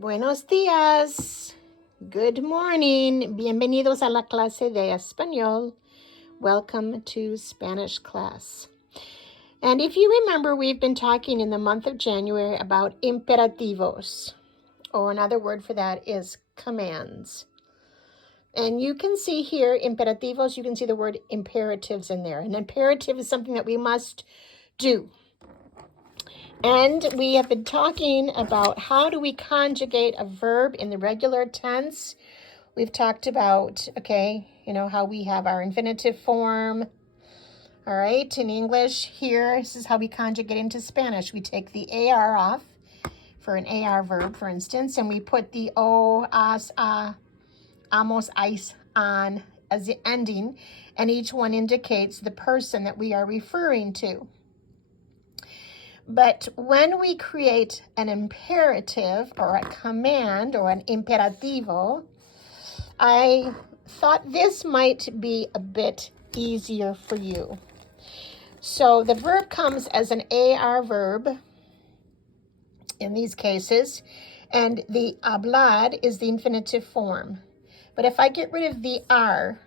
Buenos días. Good morning. Bienvenidos a la clase de español. Welcome to Spanish class. And if you remember, we've been talking in the month of January about imperativos, or another word for that is commands. And you can see here, imperativos, you can see the word imperatives in there. An imperative is something that we must do. And we have been talking about how do we conjugate a verb in the regular tense. We've talked about, how we have our infinitive form. All right, in English here, this is how we conjugate into Spanish. We take the AR off for an AR verb, for instance, and we put the O, as, a, amos, ais, on as the ending, and each one indicates the person that we are referring to. But when we create an imperative or a command or an imperativo, I thought this might be a bit easier for you. So the verb comes as an AR verb in these cases, and the hablar is the infinitive form. But if I get rid of the R,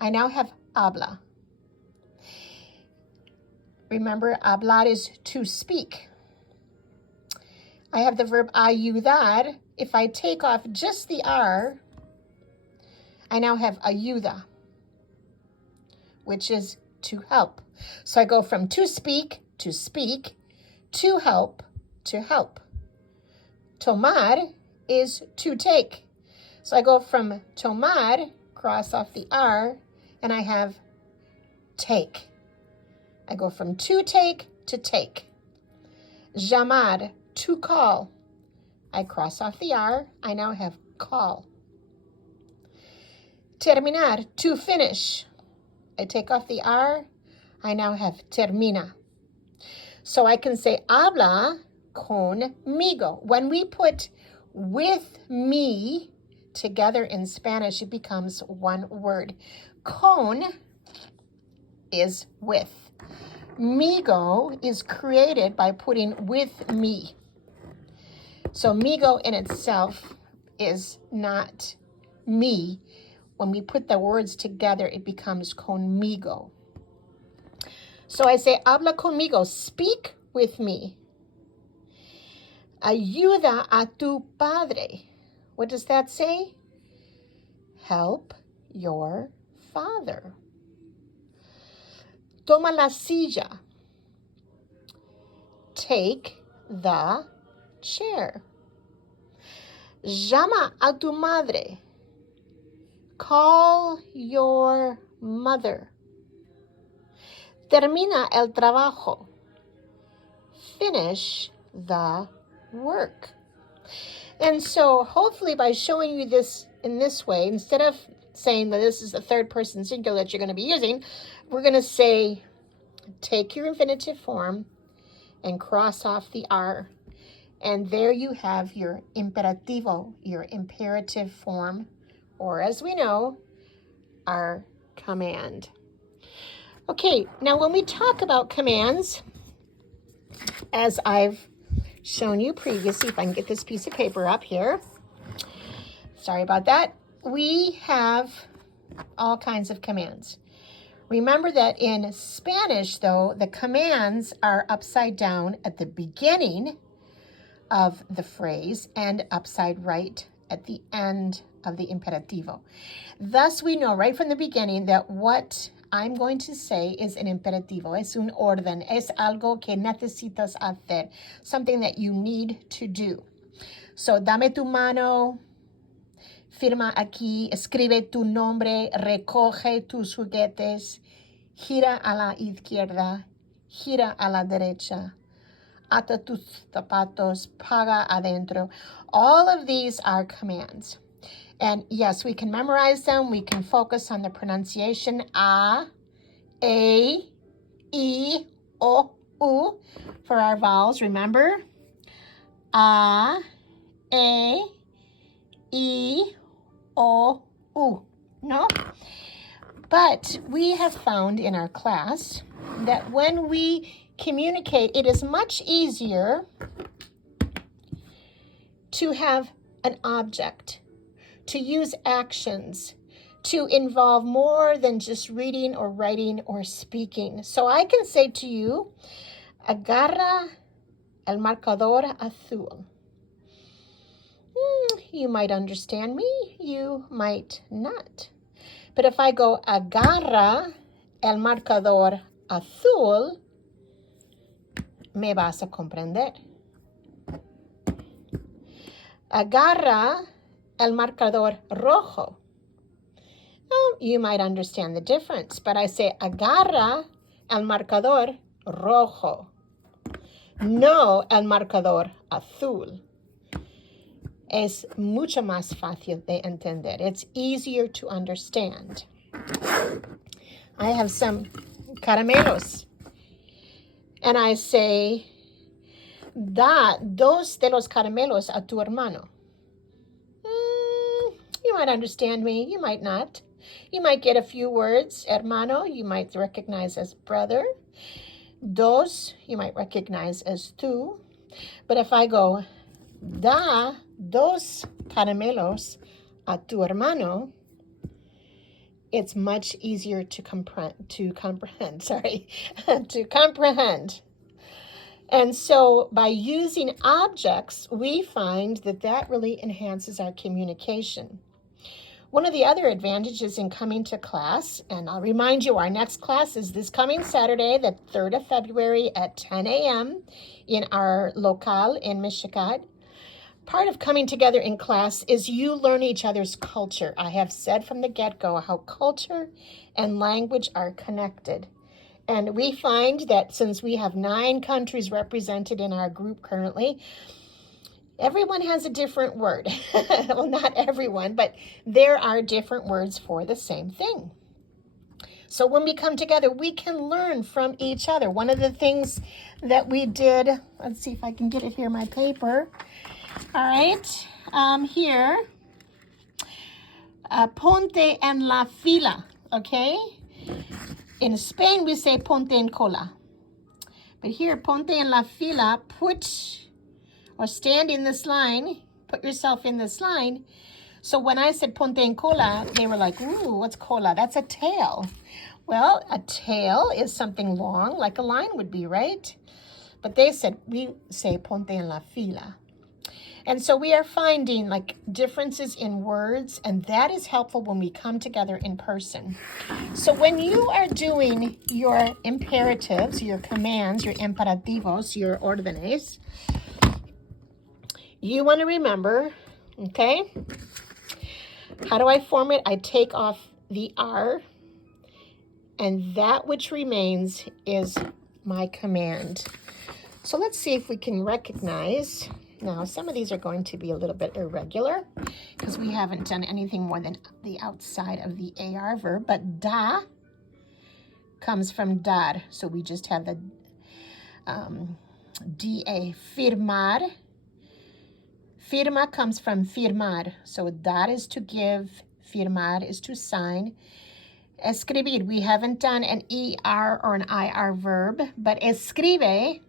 I now have habla. Remember, hablar is to speak. I have the verb ayudar. If I take off just the R, I now have ayuda, which is to help. So I go from to speak, to help, to help. Tomar is to take. So I go from tomar, cross off the R, and I have take. I go from to take to take. Llamar, to call. I cross off the R. I now have call. Terminar, to finish. I take off the R. I now have termina. So I can say habla conmigo. When we put with me together in Spanish, it becomes one word. Con is with. Migo is created by putting with me. So migo in itself is not me. When we put the words together, it becomes conmigo. So I say, habla conmigo, speak with me. Ayuda a tu padre. What does that say? Help your father. Toma la silla. Take the chair. Llama a tu madre. Call your mother. Termina el trabajo. Finish the work. And so hopefully by showing you this in this way, instead of saying that this is the third person singular that you're going to be using, we're going to say, take your infinitive form and cross off the R. And there you have your imperativo, your imperative form, or as we know, our command. Okay, now when we talk about commands, as I've shown you previously, if I can get this piece of paper up here, sorry about that, we have all kinds of commands. Remember that in Spanish, though, the commands are upside down at the beginning of the phrase and upside right at the end of the imperativo. Thus, we know right from the beginning that what I'm going to say is an imperativo. Es un orden. Es algo que necesitas hacer. Something that you need to do. So, dame tu mano. Firma aquí, escribe tu nombre, recoge tus juguetes, gira a la izquierda, gira a la derecha, ata tus zapatos, paga adentro. All of these are commands. And yes, we can memorize them. We can focus on the pronunciation. A, E, O, U for our vowels. Remember? A, E, O, U. No? But we have found in our class that when we communicate, it is much easier to have an object, to use actions, to involve more than just reading or writing or speaking. So I can say to you, agarra el marcador azul. You might understand me, you might not. But if I go agarra el marcador azul, me vas a comprender. Agarra el marcador rojo. Oh, you might understand the difference, but I say agarra el marcador rojo. No el marcador azul. Es mucho más fácil de entender. It's easier to understand. I have some caramelos. And I say, da dos de los caramelos a tu hermano. You might understand me. You might not. You might get a few words. Hermano, you might recognize as brother. Dos, you might recognize as tú. But if I go, da dos caramelos a tu hermano, it's much easier to comprehend. And so by using objects, we find that really enhances our communication. One of the other advantages in coming to class, and I'll remind you, our next class is this coming Saturday, the 3rd of February at 10 a.m. in our locale in Michigan. Part of coming together in class is you learn each other's culture. I have said from the get-go how culture and language are connected. And we find that since we have 9 countries represented in our group currently, everyone has a different word. Well, not everyone, but there are different words for the same thing. So when we come together, we can learn from each other. One of the things that we did, let's see if I can get it here, my paper. All right, here, ponte en la fila, okay? In Spain, we say ponte en cola. But here, ponte en la fila, put or stand in this line, put yourself in this line. So when I said ponte en cola, they were like, ooh, what's cola? That's a tail. Well, a tail is something long, like a line would be, right? But we say ponte en la fila. And so we are finding like differences in words, and that is helpful when we come together in person. So when you are doing your imperatives, your commands, your imperativos, your órdenes, you want to remember, okay, how do I form it? I take off the R, and that which remains is my command. So let's see if we can recognize. Now, some of these are going to be a little bit irregular because we haven't done anything more than the outside of the AR verb, but da comes from dar. So we just have the DA, firmar. Firma comes from firmar. So dar is to give, firmar is to sign. Escribir, we haven't done an ER or an IR verb, but escribe,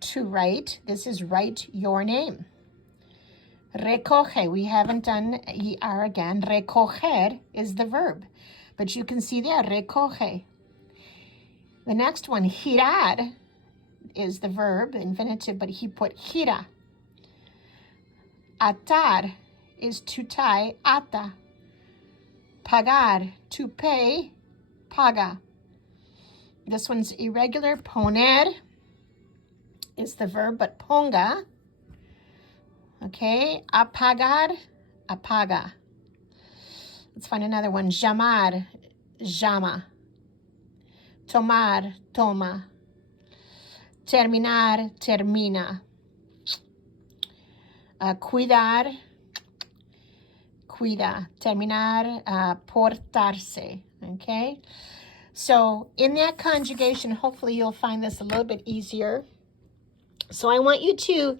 to write. This is write your name. Recoge, we haven't done ER again. Recoger is the verb, but you can see there, recoge. The next one, girar, is the verb, infinitive, but he put gira. Atar is to tie, ata. Pagar, to pay, paga. This one's irregular. Poner is the verb, but ponga. Okay, apagar, apaga. Let's find another one. Llamar, llama. Tomar, toma. Terminar, termina. Cuidar, cuida. Terminar, portarse. Okay, so in that conjugation, hopefully you'll find this a little bit easier. So I want you to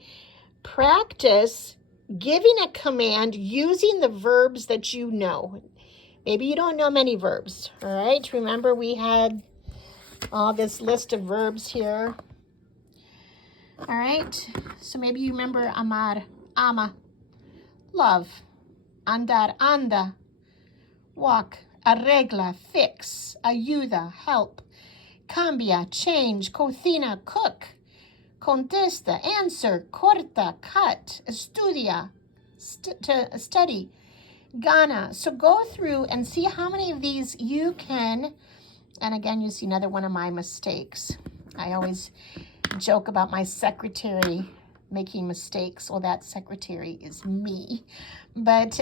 practice giving a command using the verbs that you know. Maybe you don't know many verbs, all right? Remember we had all this list of verbs here. All right, so maybe you remember amar, ama, love, andar, anda, walk, arregla, fix, ayuda, help, cambia, change, cocina, cook, contesta, answer, corta, cut, estudia, to study, gana. So go through and see how many of these you can, and again, you see another one of my mistakes. I always joke about my secretary making mistakes. Well, that secretary is me. But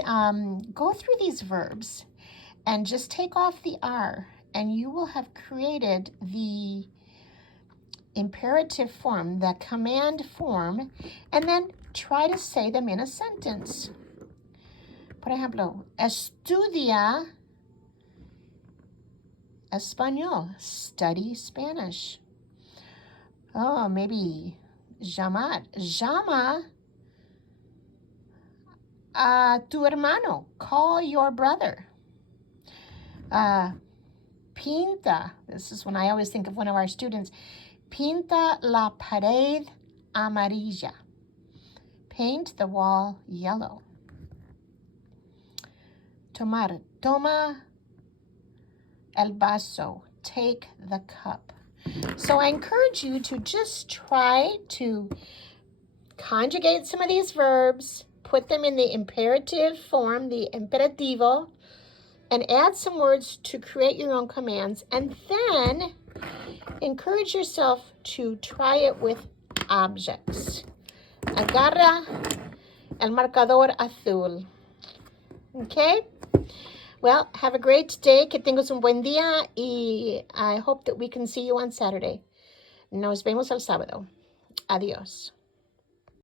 go through these verbs and just take off the R, and you will have created the imperative form, the command form, and then try to say them in a sentence. Por ejemplo, estudia español, study Spanish. Oh, maybe llamar. Llama a tu hermano. Call your brother. Pinta. This is when I always think of one of our students. Pinta la pared amarilla. Paint the wall yellow. Tomar. Toma el vaso. Take the cup. So I encourage you to just try to conjugate some of these verbs, put them in the imperative form, the imperativo, and add some words to create your own commands, and then encourage yourself to try it with objects. Agarra el marcador azul. Okay? Well, have a great day. Que tengas un buen día, y I hope that we can see you on Saturday. Nos vemos el sábado. Adiós.